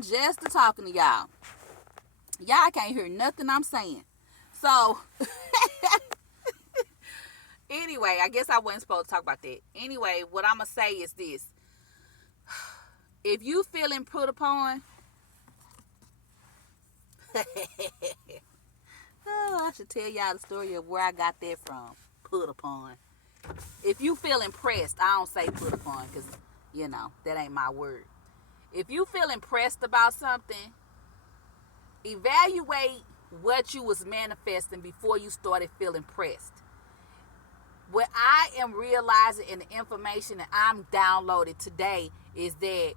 I'm just talking to y'all. Y'all can't hear nothing I'm saying. So, anyway, I guess I wasn't supposed to talk about that. Anyway, what I'm going to say is this. If you feeling put upon, oh, I should tell y'all the story of where I got that from. Put upon. If you feel impressed, I don't say put upon because, that ain't my word. If you feel impressed about something, evaluate what you was manifesting before you started feeling pressed. What I am realizing in the information that I'm downloaded today is that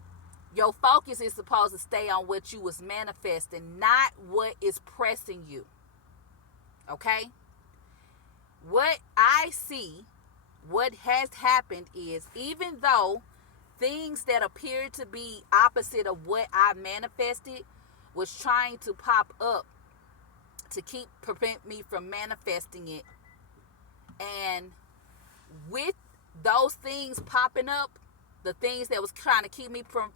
your focus is supposed to stay on what you was manifesting, not what is pressing you. Okay? What I see, what has happened is, even though things that appear to be opposite of what I manifested was trying to pop up to prevent me from manifesting it, and with those things popping up, the things that was trying to keep me from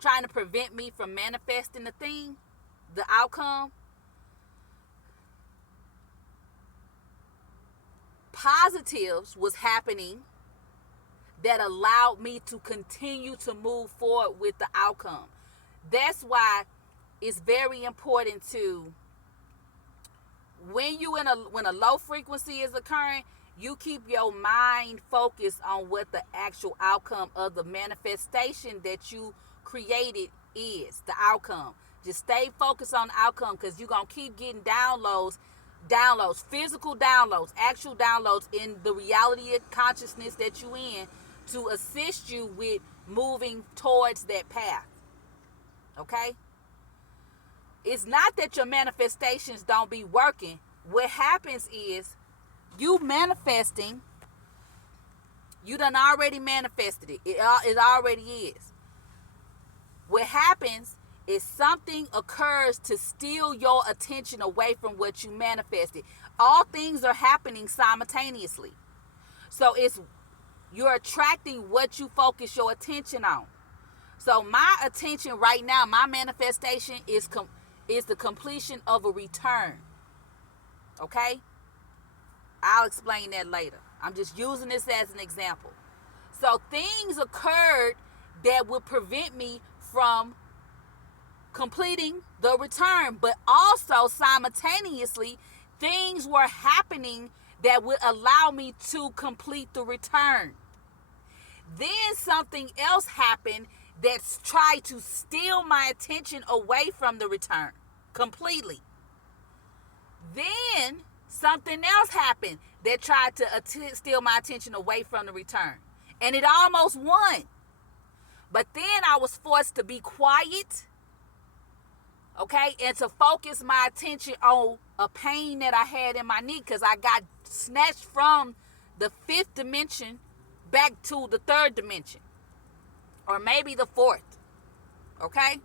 trying to prevent me from manifesting the thing, the outcome, positives was happening that allowed me to continue to move forward with the outcome. That's why it's very important to, when a low frequency is occurring, you keep your mind focused on what the actual outcome of the manifestation that you created is, the outcome. Just stay focused on the outcome, because you're going to keep getting downloads, physical downloads, actual downloads in the reality of consciousness that you in, to assist you with moving towards that path. Okay? It's not that your manifestations don't be working. What happens is, you manifesting, you done already manifested it. It already is. What happens is something occurs to steal your attention away from what you manifested. All things are happening simultaneously. So you're attracting what you focus your attention on. So my attention right now, my manifestation is the completion of a return. Okay? I'll explain that later. I'm just using this as an example. So things occurred that would prevent me from completing the return, but also simultaneously things were happening that would allow me to complete the return. Then something else happened that's tried to steal my attention away from the return completely. Then something else happened that tried to steal my attention away from the return. And it almost won. But then I was forced to be quiet, okay, and to focus my attention on a pain that I had in my knee, because I got snatched from the fifth dimension back to the third dimension, or maybe the fourth, okay?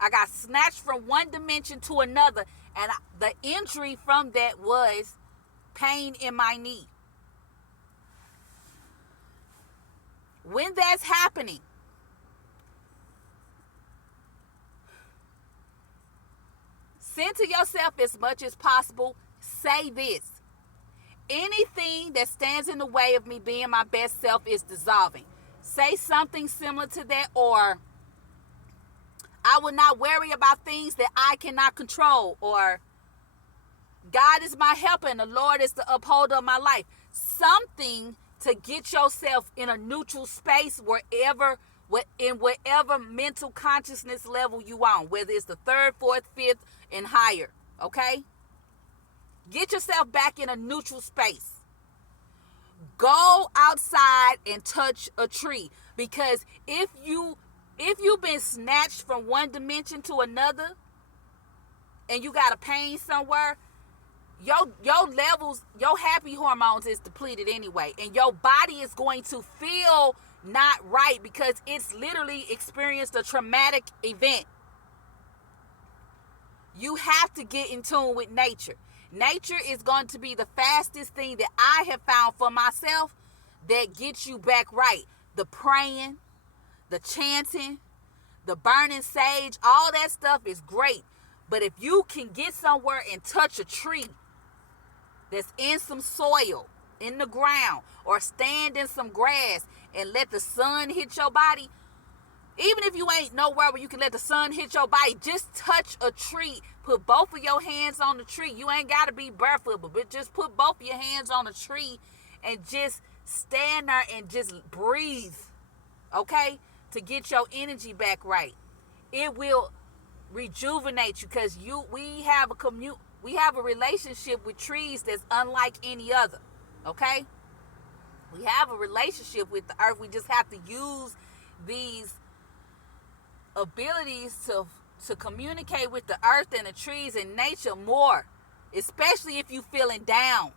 I got snatched from one dimension to another, and the injury from that was pain in my knee. When that's happening, center yourself as much as possible. Say this: anything that stands in the way of me being my best self is dissolving. Say something similar to that, or I will not worry about things that I cannot control, or God is my helper and the Lord is the upholder of my life. Something to get yourself in a neutral space in whatever mental consciousness level you on, whether it's the third, fourth, fifth, and higher, okay? Get yourself back in a neutral space. Go outside and touch a tree, because if you've been snatched from one dimension to another and you got a pain somewhere, your levels, your happy hormones is depleted anyway, and your body is going to feel not right because it's literally experienced a traumatic event. You have to get in tune with nature. Nature is going to be the fastest thing that I have found for myself that gets you back right. The praying, the chanting, the burning sage, all that stuff is great. But if you can get somewhere and touch a tree that's in some soil, in the ground, or stand in some grass and let the sun hit your body, even if you ain't nowhere where you can let the sun hit your body, just touch a tree. Put both of your hands on the tree. You ain't got to be barefoot, but just put both of your hands on the tree and just stand there and just breathe, okay, to get your energy back right. It will rejuvenate you, because we have a relationship with trees that's unlike any other, okay? We have a relationship with the earth. We just have to use these abilities to communicate with the earth and the trees and nature more, especially if you feeling down,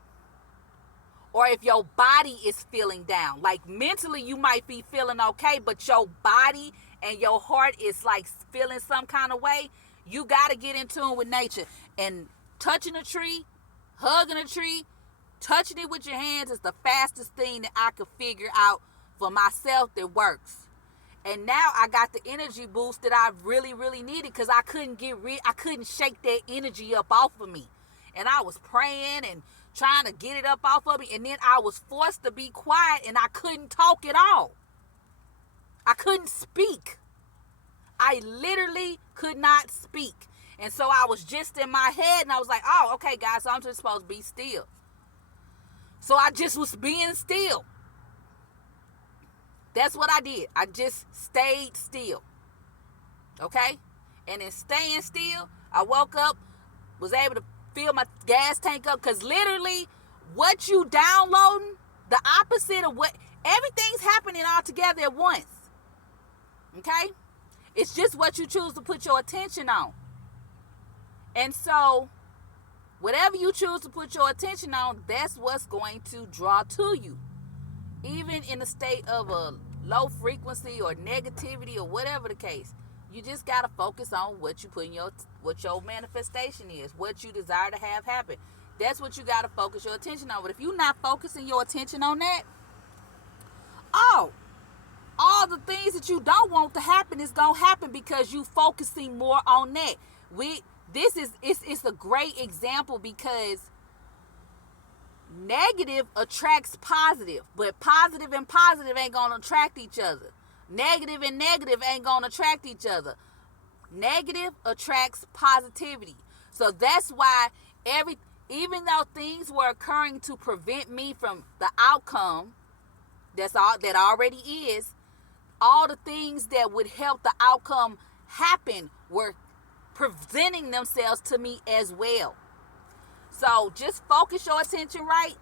or if your body is feeling down. Like mentally you might be feeling okay, but your body and your heart is like feeling some kind of way. You got to get in tune with nature. And touching a tree, hugging a tree, touching it with your hands is the fastest thing that I could figure out for myself that works. And now I got the energy boost that I really, really needed, because I couldn't shake that energy up off of me. And I was praying and trying to get it up off of me. And then I was forced to be quiet, and I couldn't talk at all. I couldn't speak. I literally could not speak. And so I was just in my head, and I was like, oh, okay, guys, so I'm just supposed to be still. So I just was being still. That's what I did. I just stayed still. Okay? And in staying still, I woke up, was able to fill my gas tank up, because literally what you downloading, the opposite of what, everything's happening all together at once. Okay? It's just what you choose to put your attention on. And so whatever you choose to put your attention on, that's what's going to draw to you. Even in a state of a low frequency or negativity or whatever the case, you just got to focus on what you put in what your manifestation is, what you desire to have happen. That's what you got to focus your attention on. But if you're not focusing your attention on that, all the things that you don't want to happen is going to happen, because you focusing more on that. It's a great example, because negative attracts positive, but positive and positive ain't going to attract each other. Negative and negative ain't going to attract each other. Negative attracts positivity. So that's why even though things were occurring to prevent me from the outcome that already is, all the things that would help the outcome happen were presenting themselves to me as well. So just focus your attention right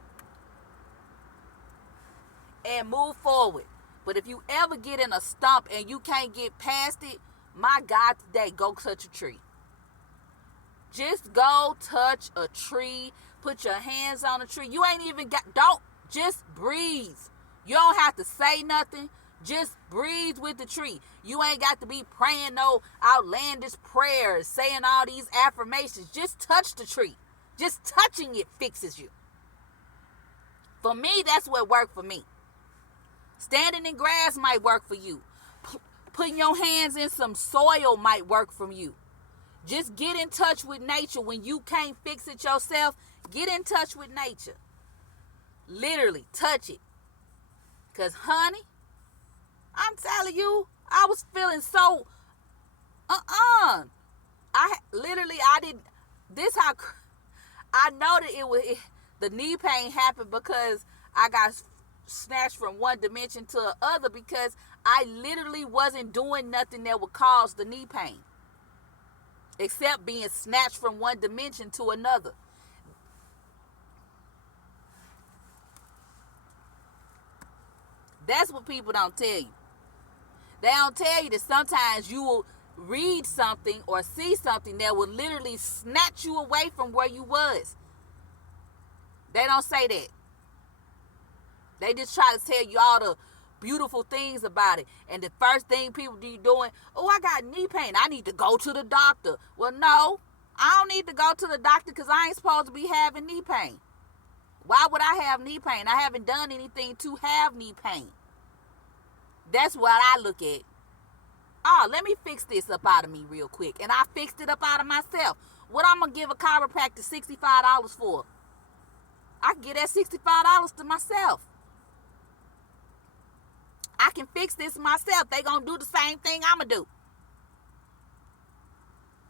and move forward. But if you ever get in a stump and you can't get past it, my God, today, go touch a tree. Just go touch a tree. Put your hands on a tree. You ain't even just breathe. You don't have to say nothing. Just breathe with the tree. You ain't got to be praying no outlandish prayers, saying all these affirmations. Just touch the tree. Just touching it fixes you. For me, that's what worked for me. Standing in grass might work for you. Putting your hands in some soil might work for you. Just get in touch with nature. When you can't fix it yourself, get in touch with nature. Literally, touch it. Because, honey, I'm telling you, I was feeling so, I know that the knee pain happened because I got snatched from one dimension to the other, because I literally wasn't doing nothing that would cause the knee pain, except being snatched from one dimension to another. That's what people don't tell you. They don't tell you that sometimes you will read something or see something that will literally snatch you away from where you was. They don't say that. They just try to tell you all the beautiful things about it. And the first thing people do doing, I got knee pain, I need to go to the doctor. Well, no, I don't need to go to the doctor, because I ain't supposed to be having knee pain. Why would I have knee pain? I haven't done anything to have knee pain. That's what I look at. oh, let me fix this up out of me real quick. And I fixed it up out of myself. What I'm going to give a chiropractor $65 for? I can get that $65 to myself. I can fix this myself. They going to do the same thing I'm going to do.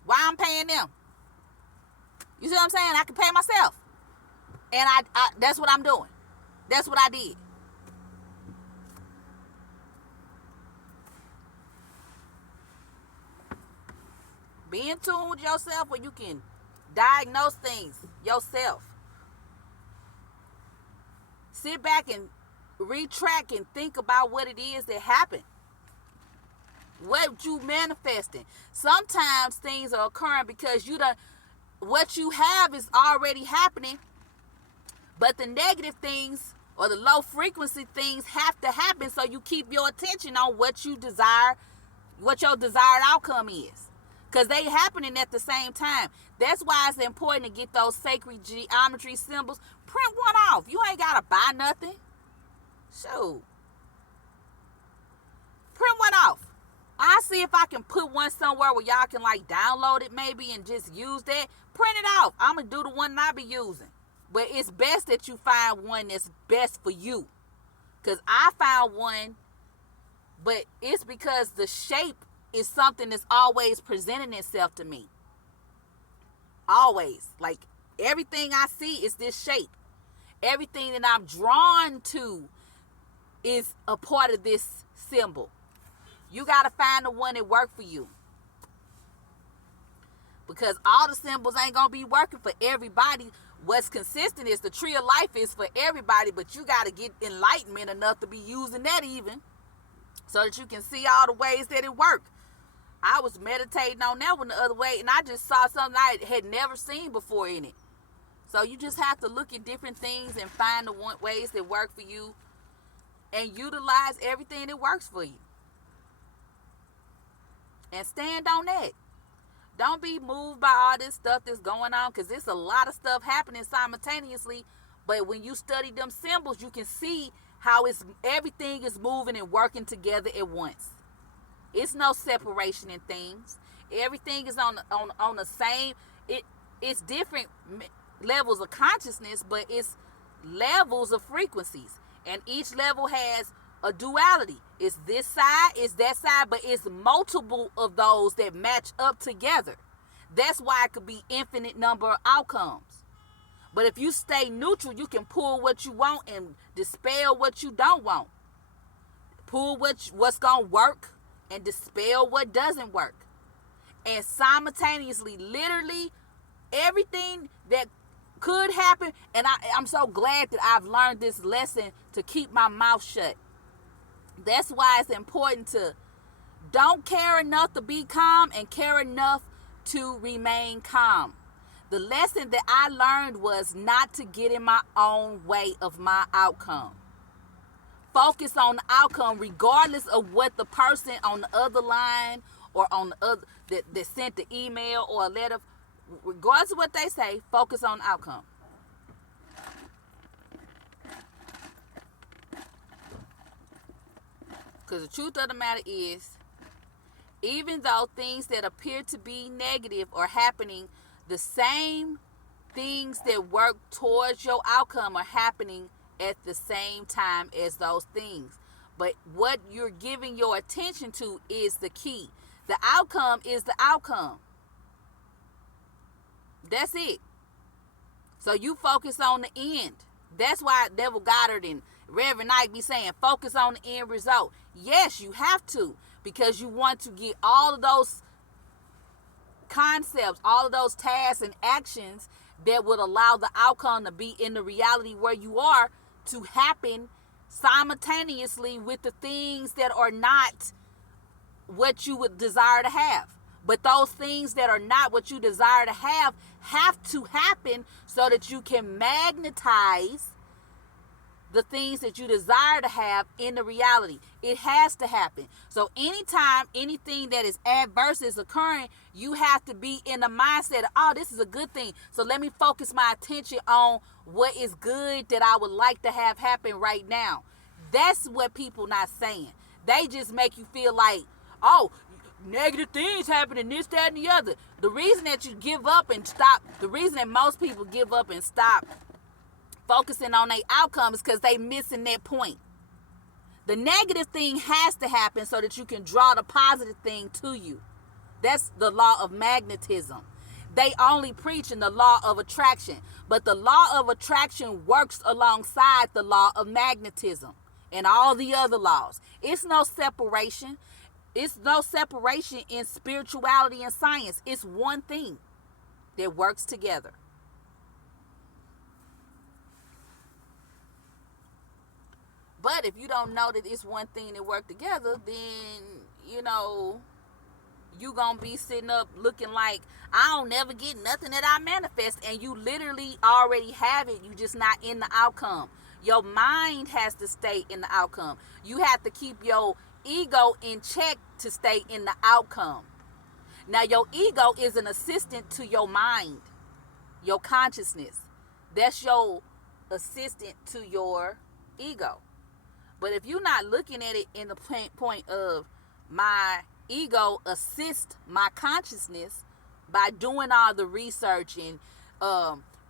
Why I'm paying them? You see what I'm saying? I can pay myself. And I that's what I'm doing. That's what I did. Be in tune with yourself where you can diagnose things yourself. Sit back and retract and think about what it is that happened. What you manifesting. Sometimes things are occurring because what you have is already happening, but the negative things or the low frequency things have to happen, so you keep your attention on what you desire, what your desired outcome is. Because they happening at the same time. That's why it's important to get those sacred geometry symbols. Print one off. You ain't got to buy nothing. Shoot. Print one off. I'll see if I can put one somewhere where y'all can like download it maybe and just use that. Print it off. I'm going to do the one that I be using. But it's best that you find one that's best for you. Because I found one, but it's because the shape is something that's always presenting itself to me. Always. Like everything I see is this shape. Everything that I'm drawn to is a part of this symbol. You got to find the one that works for you. Because all the symbols ain't going to be working for everybody. What's consistent is the tree of life is for everybody, but you got to get enlightenment enough to be using that even so that you can see all the ways that it works. I was meditating on that one the other way, and I just saw something I had never seen before in it. So you just have to look at different things and find the ways that work for you and utilize everything that works for you. And stand on that. Don't be moved by all this stuff that's going on, because there's a lot of stuff happening simultaneously. But when you study them symbols, you can see how everything is moving and working together at once. It's no separation in things. Everything is on the same. It's different levels of consciousness, but it's levels of frequencies, and each level has a duality. It's this side, it's that side, but it's multiple of those that match up together. That's why it could be infinite number of outcomes. But if you stay neutral, you can pull what you want and dispel what you don't want. Pull what's going to work and dispel what doesn't work. And simultaneously, literally, everything that could happen, and I'm so glad that I've learned this lesson to keep my mouth shut. That's why it's important to don't care enough to be calm and care enough to remain calm. The lesson that I learned was not to get in my own way of my outcome. Focus on the outcome regardless of what the person on the other line or on the other that sent the email or a letter, regardless of what they say, focus on the outcome. Because the truth of the matter is, even though things that appear to be negative are happening, the same things that work towards your outcome are happening at the same time as those things. But what you're giving your attention to is the key. The outcome is the outcome. That's it. So you focus on the end. That's why Neville Goddard and Reverend Knight be saying, focus on the end result. Yes, you have to, because you want to get all of those concepts, all of those tasks and actions that would allow the outcome to be in the reality where you are to happen simultaneously with the things that are not what you would desire to have. But those things that are not what you desire to have to happen so that you can magnetize the things that you desire to have in the reality. It has to happen. So anytime anything that is adverse is occurring, you have to be in the mindset of, oh, this is a good thing. So let me focus my attention on what is good that I would like to have happen right now. That's what people not saying. They just make you feel like, oh, negative things happening, this, that, and the other. The reason that you give up and stop, the reason that most people give up and stop focusing on their outcome is because they missing that point. The negative thing has to happen so that you can draw the positive thing to you. That's the law of magnetism. They only preach in the law of attraction, but the law of attraction works alongside the law of magnetism and all the other laws. It's no separation. It's no separation in spirituality and science. It's one thing that works together. But if you don't know that it's one thing that work together, then, you gonna be sitting up looking like, I don't never get nothing that I manifest. And you literally already have it. You just not in the outcome. Your mind has to stay in the outcome. You have to keep your ego in check to stay in the outcome. Now, your ego is an assistant to your mind, your consciousness. That's your assistant to your ego. But if you're not looking at it in the point of my ego assists my consciousness by doing all the research and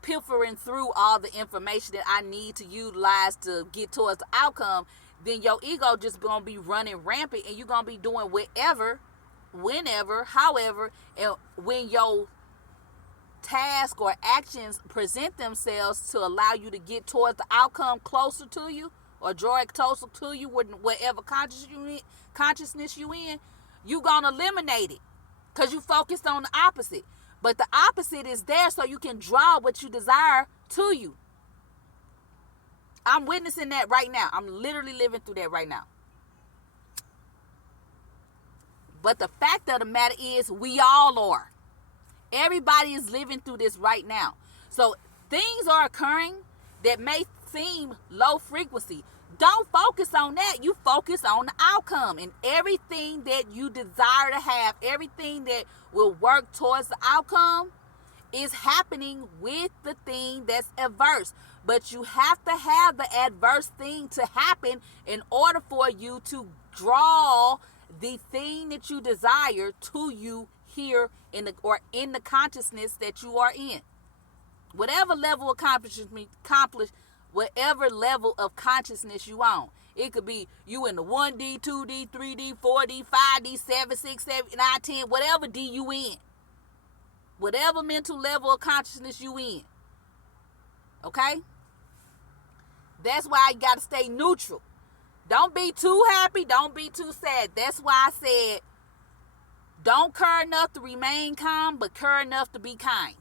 pilfering through all the information that I need to utilize to get towards the outcome, then your ego just gonna be running rampant and you're gonna be doing whatever, whenever, however, and when your task or actions present themselves to allow you to get towards the outcome closer to you or draw it closer to you, whatever consciousness you in, you gonna eliminate it because you focused on the opposite. But the opposite is there so you can draw what you desire to you. I'm witnessing that right now. I'm literally living through that right now. But the fact of the matter is, we all are. Everybody is living through this right now. So things are occurring that may seem low frequency. Don't focus on that. You focus on the outcome, and everything that you desire to have, everything that will work towards the outcome is happening with the thing that's adverse. But you have to have the adverse thing to happen in order for you to draw the thing that you desire to you here in the consciousness that you are in. Whatever level of whatever level of consciousness you on. It could be you in the 1D, 2D, 3D, 4D, 5D, 7, 6, 7, 9, 10, whatever D you in. Whatever mental level of consciousness you in. Okay? That's why you got to stay neutral. Don't be too happy. Don't be too sad. That's why I said, don't care enough to remain calm, but care enough to be kind.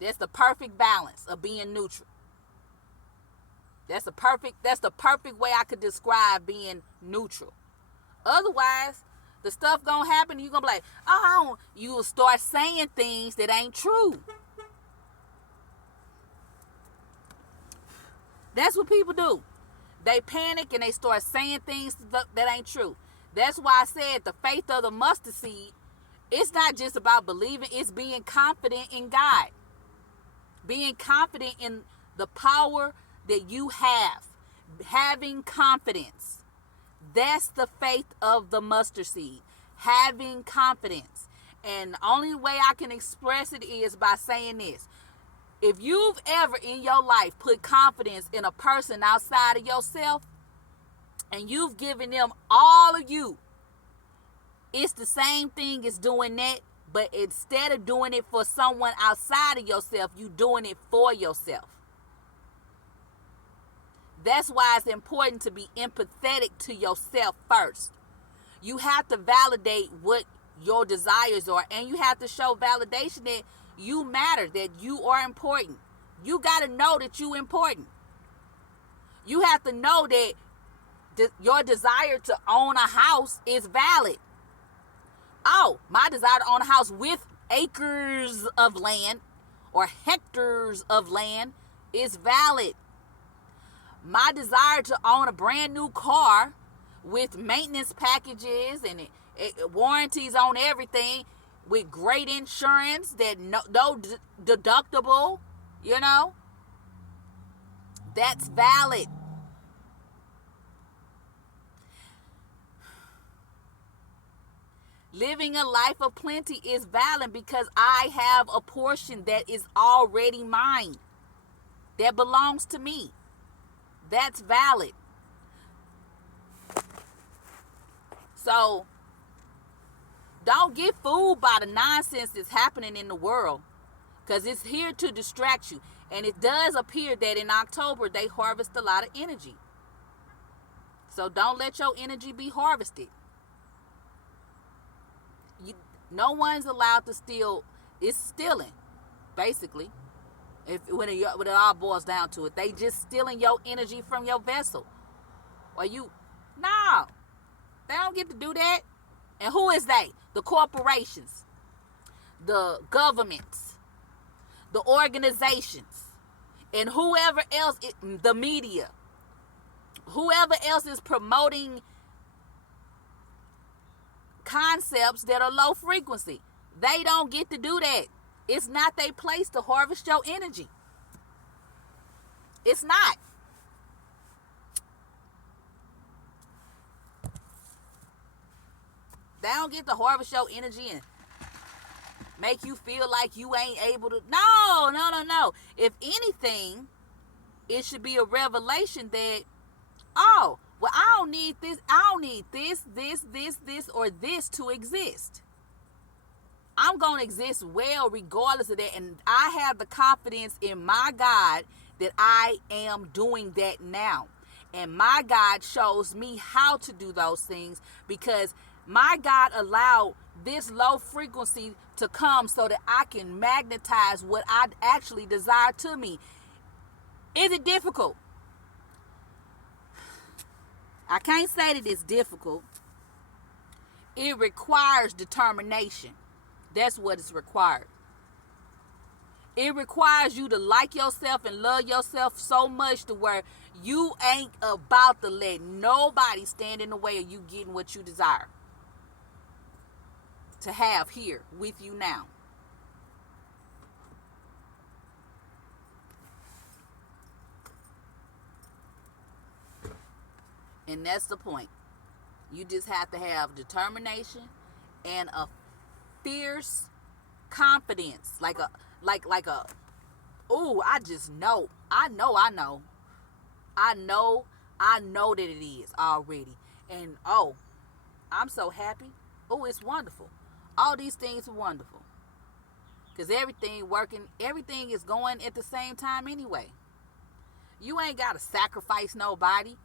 That's the perfect balance of being neutral. That's the perfect way I could describe being neutral. Otherwise, the stuff gonna happen and you're gonna be like, oh, you'll start saying things that ain't true. That's what people do. They panic and they start saying things that ain't true. That's why I said the faith of the mustard seed, it's not just about believing, it's being confident in God. Being confident in the power that you have. Having confidence. That's the faith of the mustard seed. Having confidence. And the only way I can express it is by saying this. If you've ever in your life put confidence in a person outside of yourself and you've given them all of you, it's the same thing as doing that, but instead of doing it for someone outside of yourself, you're doing it for yourself. That's why it's important to be empathetic to yourself first. You have to validate what your desires are, and you have to show validation that you matter, that you are important. You got to know that you're important. You have to know that your desire to own a house is valid. Oh, my desire to own a house with acres of land or hectares of land is valid. My desire to own a brand new car with maintenance packages and warranties on everything, with great insurance, that no deductible, that's valid. Living a life of plenty is valid because I have a portion that is already mine, that belongs to me. That's valid. So don't get fooled by the nonsense that's happening in the world, because it's here to distract you. And it does appear that in October they harvest a lot of energy. So don't let your energy be harvested. No one's allowed to steal. It's stealing, basically. When it all boils down to it, they just stealing your energy from your vessel. Or no, they don't get to do that. And who is they? The corporations, the governments, the organizations, and whoever else, the media, whoever else is promoting concepts that are low frequency. They don't get to do that. It's not their place to harvest your energy. It's not. They don't get to harvest your energy and make you feel like you ain't able to. No. If anything, it should be a revelation that, oh, well, I don't need this, or this to exist. I'm going to exist well regardless of that. And I have the confidence in my God that I am doing that now. And my God shows me how to do those things, because my God allowed this low frequency to come so that I can magnetize what I actually desire to me. Is it difficult? I can't say that it's difficult. It requires determination. That's what is required. It requires you to like yourself and love yourself so much to where you ain't about to let nobody stand in the way of you getting what you desire to have here with you now. And that's the point. You just have to have determination and a fierce confidence, like a I just know. I know that it is already. And I'm so happy. It's wonderful. All these things are wonderful. Because everything is going at the same time anyway. You ain't got to sacrifice nobody.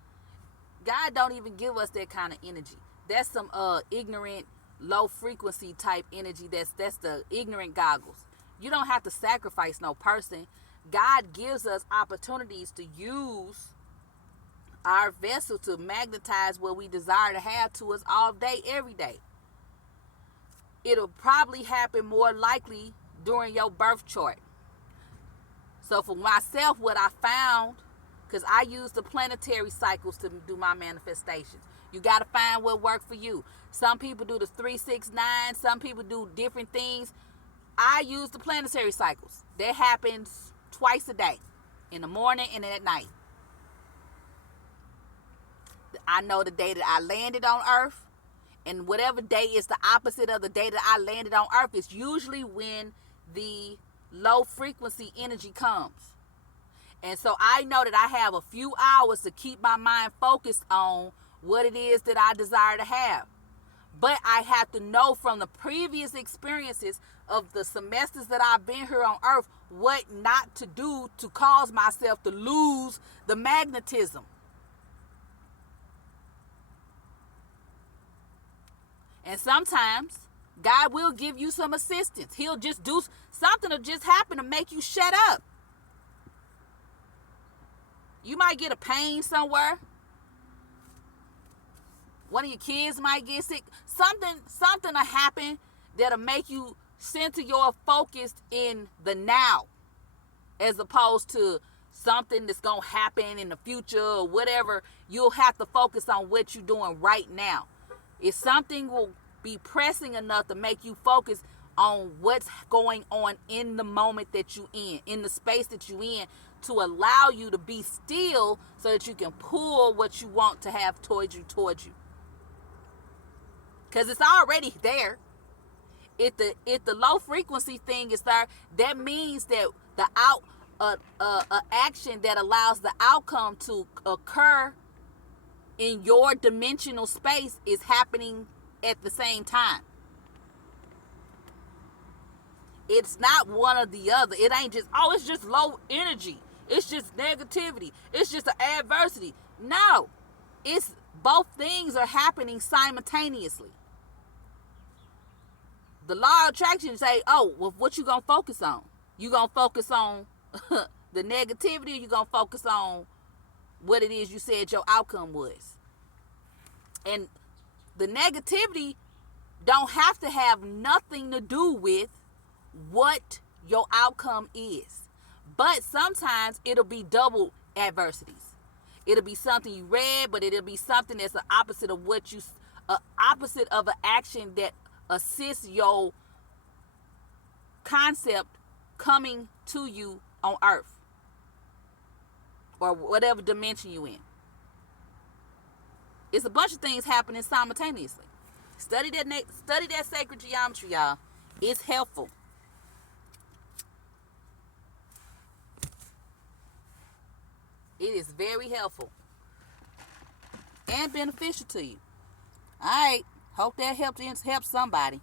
God don't even give us that kind of energy. That's some ignorant, low frequency type energy. That's the ignorant goggles. You don't have to sacrifice no person. God gives us opportunities to use our vessel to magnetize what we desire to have to us all day, every day. It'll probably happen more likely during your birth chart. So for myself, what I found, because I use the planetary cycles to do my manifestations. You got to find what works for you. Some people do the 3-6-9. Some people do different things. I use the planetary cycles. That happens twice a day, in the morning and at night. I know the day that I landed on Earth, and whatever day is the opposite of the day that I landed on Earth is usually when the low frequency energy comes. And so I know that I have a few hours to keep my mind focused on what it is that I desire to have. But I have to know from the previous experiences of the semesters that I've been here on Earth what not to do to cause myself to lose the magnetism. And sometimes God will give you some assistance. He'll just do something to just happen to make you shut up. You might get a pain somewhere. One of your kids might get sick. Something will happen that'll make you center your focus in the now, as opposed to something that's going to happen in the future or whatever. You'll have to focus on what you're doing right now. If something will be pressing enough to make you focus on what's going on in the moment that you in the space that you in, to allow you to be still so that you can pull what you want to have towards you. because it's already there. If the low frequency thing is there, that means that the action that allows the outcome to occur in your dimensional space is happening at the same time. It's not one or the other. It ain't just, oh, it's just low energy. It's just negativity. It's just an adversity. No. It's both things are happening simultaneously. The law of attraction say, oh, well, what you gonna focus on? You gonna focus on the negativity, or you gonna focus on what it is you said your outcome was? And the negativity don't have to have nothing to do with what your outcome is. But sometimes it'll be double adversities. It'll be something you read, but it'll be something that's the opposite of what you, opposite of an action that assists your concept coming to you on earth or whatever dimension you in. It's a bunch of things happening simultaneously. Study that sacred geometry, y'all. It's helpful. It is very helpful and beneficial to you. All right. Hope that helped somebody.